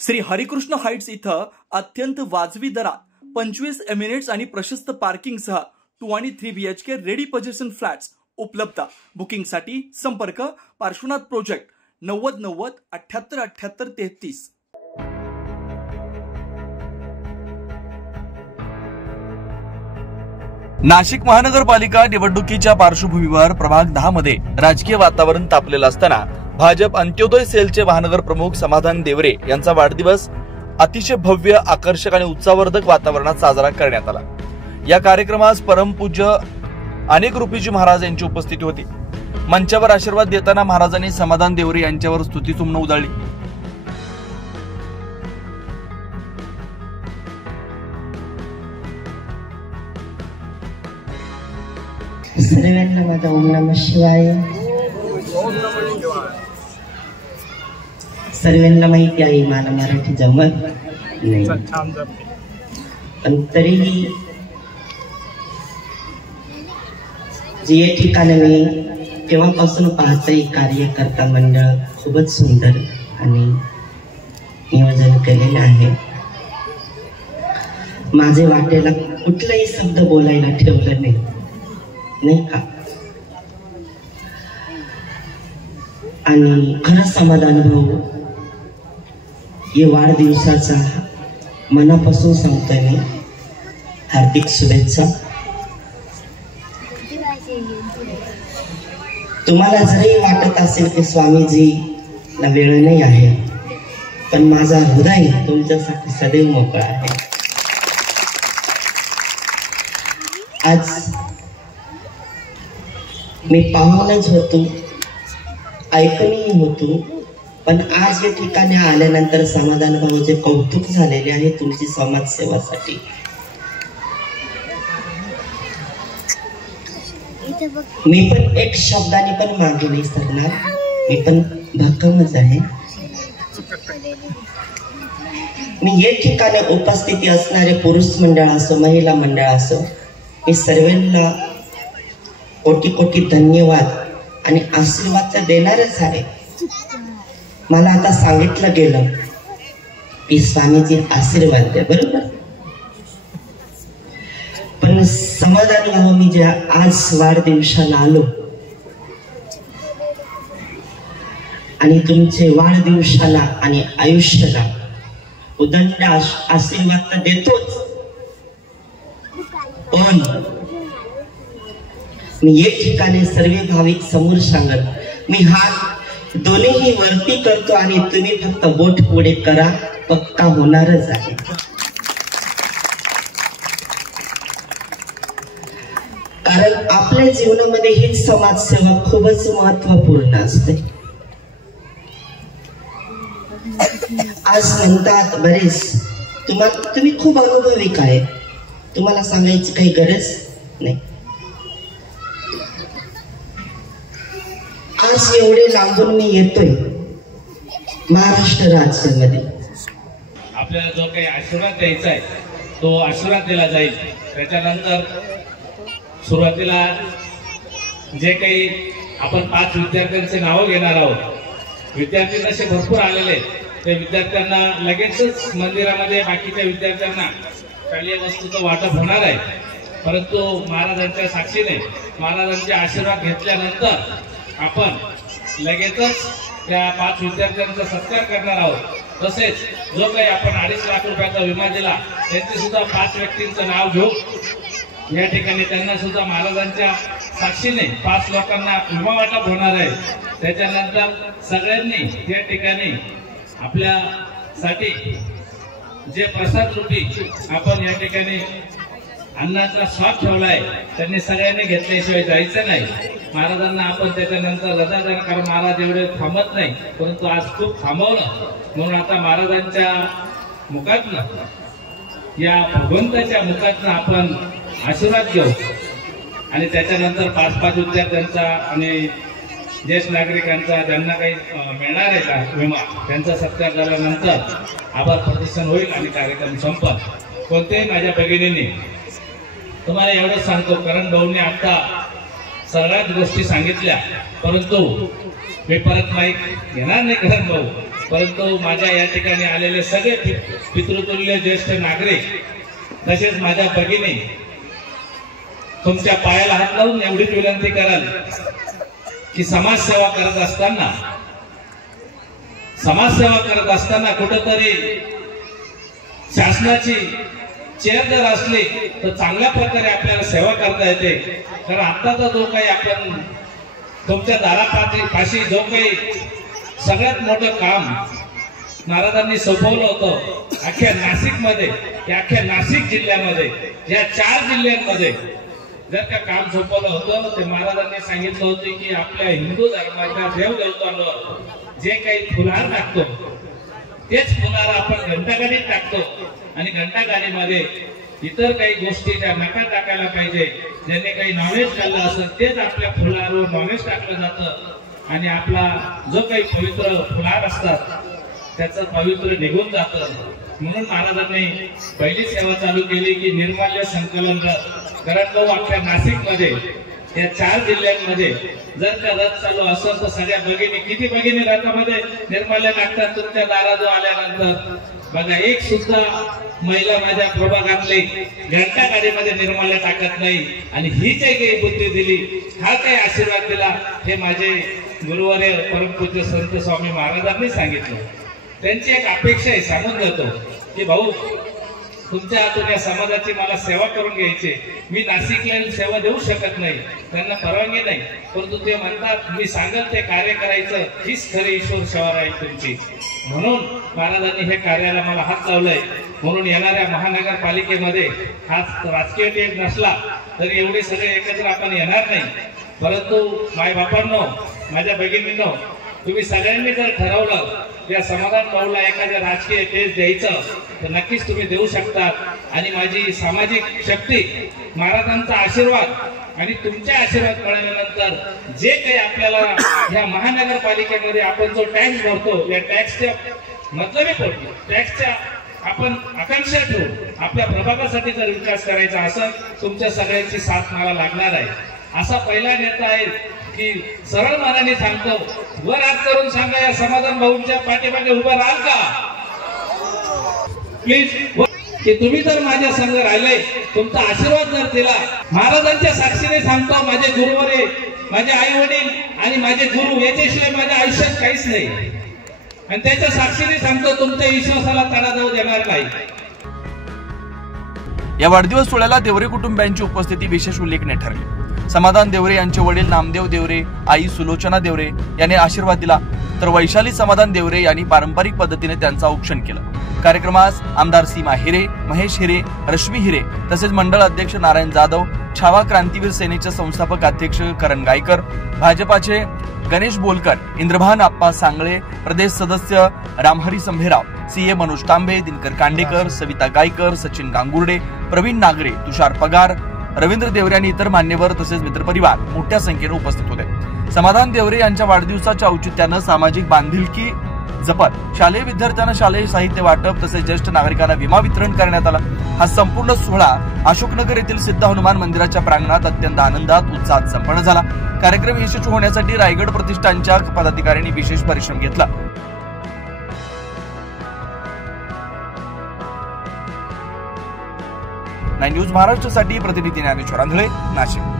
Shri Harikrishna Heights इथं अत्यंत वाजवी दरात 25 एमिनेट्स आणि प्रशस्त पार्किंगसह 2 आणि 3 BHK रेडी पोझिशन फ्लॅट्स उपलब्ध। बुकिंगसाठी संपर्क पार्श्वनाथ प्रोजेक्ट 90 90 78 78 33। नाशिक महानगरपालिका निवडणुकीच्या पार्श्वभूमीवर प्रभाग 10 मध्ये राजकीय वातावरण तापलेलं असताना भाजप अंत्योदय सेलचे महानगर प्रमुख समाधान देवरे यांचा वाढदिवस अतिशय भव्य, आकर्षक आणि उत्साहवर्धक वातावरणात साजरा करण्यात आला। या कार्यक्रमास परमपूज्य अनेक रूपीजी महाराज यांची उपस्थिती होती। मंचावर आशीर्वाद देताना महाराजांनी समाधान देवरे यांच्यावर स्तुतिसुमनं उधळली। सर्वांना माझा ओम नमः शिवाय। सर्वांना माहिती आहे मला मराठी जमत नाही, पण तरीही जे या ठिकाणी मी तेव्हापासून पाहतोय कार्यकर्ता मंडळ खूपच सुंदर आणि नियोजन केलेलं आहे। माझे वाटेला कुठलाही शब्द बोलायला ठेवलं नाही का? आणि खरं समाधान भाऊ, ये वाढदिवसाचा मनापासून सांगतोय मी हार्दिक शुभेच्छा। तुम्हाला जरी वाटत असेल की स्वामीजीला वेळ नाही आहे, पण माझा हृदय तुमच्यासाठी सदैव मोकळा आहे। आज मी पाहूनच होतो, ऐकूनही होतो, पण आज या ठिकाणी आल्यानंतर समाधान भाऊचे कौतुक झालेले आहे तुमची समाजसेवासाठी। मी पण एक शब्दाने पण मागे नाही सरणार, मी पण भक्कमच आहे। मी या ठिकाणी उपस्थिती असणारे पुरुष मंडळ असो, महिला मंडळ असो, मी सर्वांना कोटी कोटी धन्यवाद आणि आशीर्वाद तर देणारच आहे। मला आता सांगितलं गेलं की स्वामीजी आशीर्वाद द्या, बरोबर? पण समाधान भाऊ, मी ज्या आज वाढदिवसाला आलो आणि तुमचे वाढदिवसाला आणि आयुष्याला उदंड आशीर्वाद तर देतोच, पण मी एक ठिकाणी सर्व भाविक समोर सांगत, मी हात दोन्ही वरती करतो आणि तुम्ही फक्त बोट पुढे करा, पक्का होणारच आहे। कारण आपल्या जीवनामध्ये ही समाजसेवा खूपच महत्वपूर्ण असते। आज म्हणतात बरेच, तुम्ही खूप अनुभविक आहे, तुम्हाला सांगायची काही गरज नाही। आज एवढे लांबून मी येतोय महाराष्ट्र राज्यामध्ये, आपल्याला जो काही आशीर्वाद द्यायचा आहे तो आशीर्वाद दिला जाईल। त्याच्यानंतर सुरुवातीला जे काही आपण 5 विद्यार्थ्यांचे नाव घेणार आहोत, विद्यार्थी तसे भरपूर आलेले आहेत, त्या विद्यार्थ्यांना लगेचच मंदिरामध्ये बाकीच्या विद्यार्थ्यांना शालेय वस्तूचं वाटप होणार आहे। परंतु महाराजांच्या साक्षीने महाराजांचे आशीर्वाद घेतल्यानंतर आपण लगेचच त्या 5 विद्यार्थ्यांचा सत्कार करणार आहोत। तसेच जो काही आपण 2.5 लाख रुपयाचा विमा दिला त्यांचे सुद्धा 5 व्यक्तींचं नाव घेऊ या ठिकाणी, त्यांना सुद्धा महाराजांच्या साक्षीने 5 लोकांना विमा वाटप होणार आहे। त्याच्यानंतर सगळ्यांनी या ठिकाणी आपल्यासाठी जे प्रसाद रूपी आपण या ठिकाणी अन्नाचा स्वाद ठेवलाय, त्यांनी सगळ्यांनी घेतल्याशिवाय जायचं नाही। महाराजांना आपण त्याच्यानंतर रजा देणार, कारण महाराज एवढे थांबत नाही, परंतु आज खूप थांबवलं, म्हणून आता महाराजांच्या मुखातनं, या भगवंताच्या मुखातनं आपण आशीर्वाद घेऊ आणि त्याच्यानंतर 5-5 विद्यार्थ्यांचा आणि ज्येष्ठ नागरिकांचा ज्यांना काही मिळणार आहे का विमा, त्यांचा सत्कार झाल्यानंतर आभार प्रदर्शन होईल आणि कार्यक्रम संपत। कोणत्याही माझ्या भगिनींनी तुम्हाला एवढंच सांगतो, करण भाऊने आता सगळ्याच गोष्टी सांगितल्या, परंतु मी परत माईक घेणार नाही करण भाऊ, परंतु माझ्या या ठिकाणी आलेले सगळे पितृतुल्य ज्येष्ठ नागरिक तसेच माझ्या भगिनी तुमच्या पायाला हात लावून एवढीच विनंती कराल की समाजसेवा करत असताना कुठेतरी शासनाची चेअर जर असली तर चांगल्या प्रकारे आपल्याला सेवा करता येते. कारण आत्ताचा जो काही आपण तुमच्या दारापाशी जो काही सगळ्यात मोठं काम महाराजांनी सोपवलं होतं अख्ख्या नाशिकमध्ये, अख्ख्या नाशिक जिल्ह्यामध्ये, या 4 जिल्ह्यांमध्ये जर का काम सोपवलं होतं ते महाराजांनी सांगितलं होतं की आपल्या हिंदू धर्माच्या देवदेवतांवर जे काही फुलार टाकतो तेच फुलार आपण घंटागाडीत टाकतो आणि घंटागाडीमध्ये इतर काही गोष्टी ज्या नका टाकायला पाहिजे, ज्याने काही नॉनव्हेज खाल्लं असेल तेच आपल्या फुलारवर नॉनव्हेज टाकलं जातं आणि आपला जो काही पवित्र फुलार असतात त्याचं पवित्र निघून जातं. म्हणून महाराजांनी पहिली सेवा चालू केली की निर्माल्य संकलन कारण अख्ख्या नाशिकमध्ये या 4 जिल्ह्यांमध्ये जर का रथ चालू असेल तर सगळ्या भगिनी, किती भगिनी रथामध्ये निर्माल्य टाकतात तुमच्या दाराजवळ आल्यानंतर? बघा, एक सुद्धा महिला माझ्या प्रभागातली घंटा गाडीमध्ये निर्माल्य टाकत नाही. आणि ही जे काही बुद्धी दिली, हा काही आशीर्वाद दिला, हे माझे गुरुवर्य परमपूज्य संत स्वामी महाराजांनी सांगितलं. त्यांची एक अपेक्षा आहे, सांगून जातो की भाऊ तुमच्या हातून या समाजाची मला सेवा करून घ्यायची. मी नाशिकला सेवा देऊ शकत नाही, त्यांना परवानगी नाही, परंतु ते म्हणतात मी सांगत ते कार्य करायचं, हीच खरी ईश्वर सेवा राहील तुमची. म्हणून महाराजांनी हे कार्याला मला हात लावलाय. म्हणून येणाऱ्या महानगरपालिकेमध्ये हा राजकीय टेक नसला तरी एवढे सगळे एकत्र आपण येणार नाही. परंतु मायबापांनो, माझ्या भगिनींनो, तुम्ही सगळ्यांनी जर ठरवलं या समाधान भाऊला एखाद्या राजकीय टेस्ट द्यायचं तर नक्कीच तुम्ही देऊ शकतात. आणि माझी सामाजिक शक्ती, महाराजांचा आशीर्वाद आणि तुमचे आशीर्वाद मिळाल्यानंतर जे काही आपल्याला या महानगरपालिकेमध्ये आपण जो टॅक्स भरतो, या टॅक्सच्या मतलबी पडतो, टॅक्सच्या आपण आकांक्षा ठेवू आपल्या प्रभागासाठी जर विकास करायचा असेल, तुमच्या सगळ्यांची साथ मला लागणार आहे. असा पहिला नेता आहे की सरळ मनाने सांगतो, वर हात करून सांगा, या समाधान भाऊंच्या पाठीमागे उभा राहाल का प्लीज? की तुम्ही जर माझ्या संग राहिले, तुमचा आशीर्वाद जर दिला, महाराजांच्या साक्षीने सांगतो, माझे गुरुवरे, माझे आई वडील आणि माझे गुरु याच्याशिवाय माझ्या आयुष्यात काहीच नाही. आणि त्याच्या साक्षीने सांगतो, तुमच्या विश्वासाला तडा जाऊ देणार नाही. या वाढदिवस सोहळ्याला देवरे कुटुंबियांची उपस्थिती विशेष उल्लेखनीय ठरली. समाधान देवरे यांचे वडील नामदेव देवरे, आई सुलोचना देवरे यांनी आशीर्वाद दिला, तर वैशाली समाधान देवरे यांनी पारंपरिक पद्धतीने त्यांचं औक्षण केलं. कार्यक्रमास आमदार सीमा हिरे, महेश हिरे, रश्मी हिरे तसेच मंडळ अध्यक्ष नारायण जाधव, छावा क्रांतीवीर सेनेचे संस्थापक अध्यक्ष करण गायकर, भाजपाचे गणेश बोलकर, इंद्रभान आप्पा सांगळे, प्रदेश सदस्य रामहरी संभेराव, सीए मनोज तांबे, दिनकर कांडेकर, सविता गायकर, सचिन गांगुर्डे, प्रवीण नागरे, तुषार पगार, रवींद्र देवरे आणि इतर मान्यवर तसेच मित्रपरिवार मोठ्या संख्येने उपस्थित होते. समाधान देवरे यांच्या वाढदिवसाच्या औचित्यानं सामाजिक बांधिलकी जपत शालेय विद्यार्थ्यांना शालेय साहित्य वाटप तसेच ज्येष्ठ नागरिकांना विमा वितरण करण्यात आला. हा संपूर्ण सोहळा अशोकनगर येथील सिद्ध हनुमान मंदिराच्या प्रांगणात अत्यंत आनंदात उत्साहात संपन्न झाला. कार्यक्रम यशस्वी होण्यासाठी रायगड प्रतिष्ठानच्या पदाधिकाऱ्यांनी विशेष परिश्रम घेतला. 9 न्यूज महाराष्ट्रासाठी प्रतिनिधी ज्ञानेश्वर आंधळे, नाशिक.